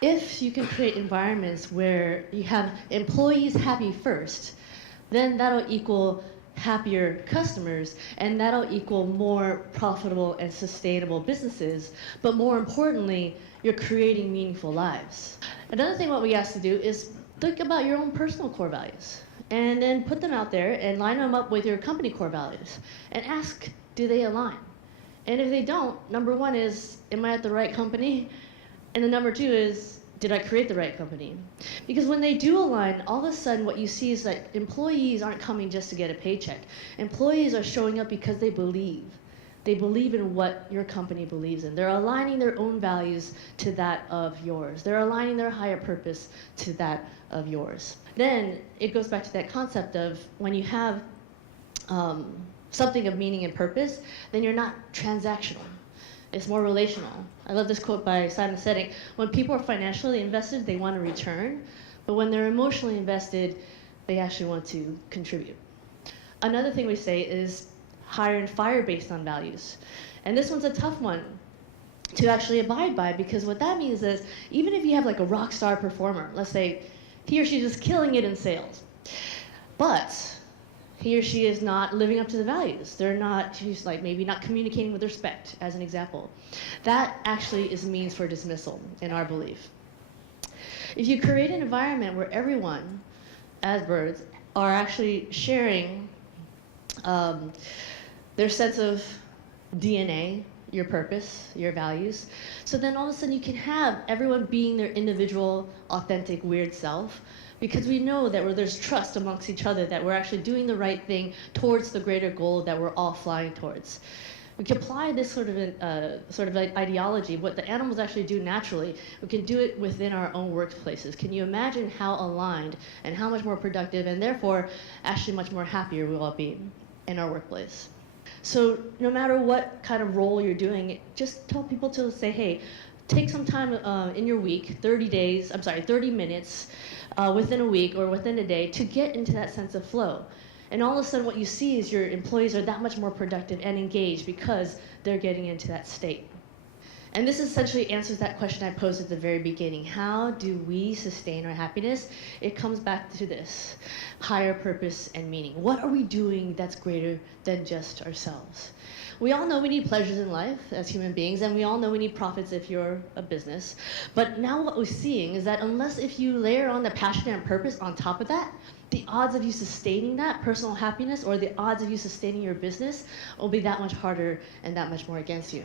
If you can create environments where you have employees happy first, then that'll equal happier customers, and that'll equal more profitable and sustainable businesses. But more importantly, you're creating meaningful lives. Another thing what we ask to do is think about your own personal core values and then put them out there and line them up with your company core values and ask, do they align? And if they don't, number one is, am I at the right company? And the number two is, did I create the right company? Because when they do align, all of a sudden what you see is that employees aren't coming just to get a paycheck. Employees are showing up because they believe. They believe in what your company believes in. They're aligning their own values to that of yours. They're aligning their higher purpose to that of yours. Then it goes back to that concept of when you have something of meaning and purpose, then you're not transactional. It's more relational. I love this quote by Simon Sinek. When people are financially invested, they want to return. But when they're emotionally invested, they actually want to contribute. Another thing we say is hire and fire based on values. And this one's a tough one to actually abide by, because what that means is even if you have like a rock star performer, let's say he or she's just killing it in sales, but he or she is not living up to the values. She's like maybe not communicating with respect, as an example. That actually is means for dismissal in our belief. If you create an environment where everyone, as birds, are actually sharing their sense of DNA, your purpose, your values, so then all of a sudden you can have everyone being their individual, authentic, weird self, because we know that where there's trust amongst each other, that we're actually doing the right thing towards the greater goal that we're all flying towards. We can apply this sort of like ideology, what the animals actually do naturally. We can do it within our own workplaces. Can you imagine how aligned and how much more productive and therefore actually much more happier we'll all be in our workplace? So no matter what kind of role you're doing, just tell people to say, hey, take some time in your week, 30 minutes within a week or within a day to get into that sense of flow. And all of a sudden what you see is your employees are that much more productive and engaged because they're getting into that state. And this essentially answers that question I posed at the very beginning. How do we sustain our happiness? It comes back to this, higher purpose and meaning. What are we doing that's greater than just ourselves? We all know we need pleasures in life as human beings, and we all know we need profits if you're a business. But now what we're seeing is that unless if you layer on the passion and purpose on top of that, the odds of you sustaining that personal happiness or the odds of you sustaining your business will be that much harder and that much more against you.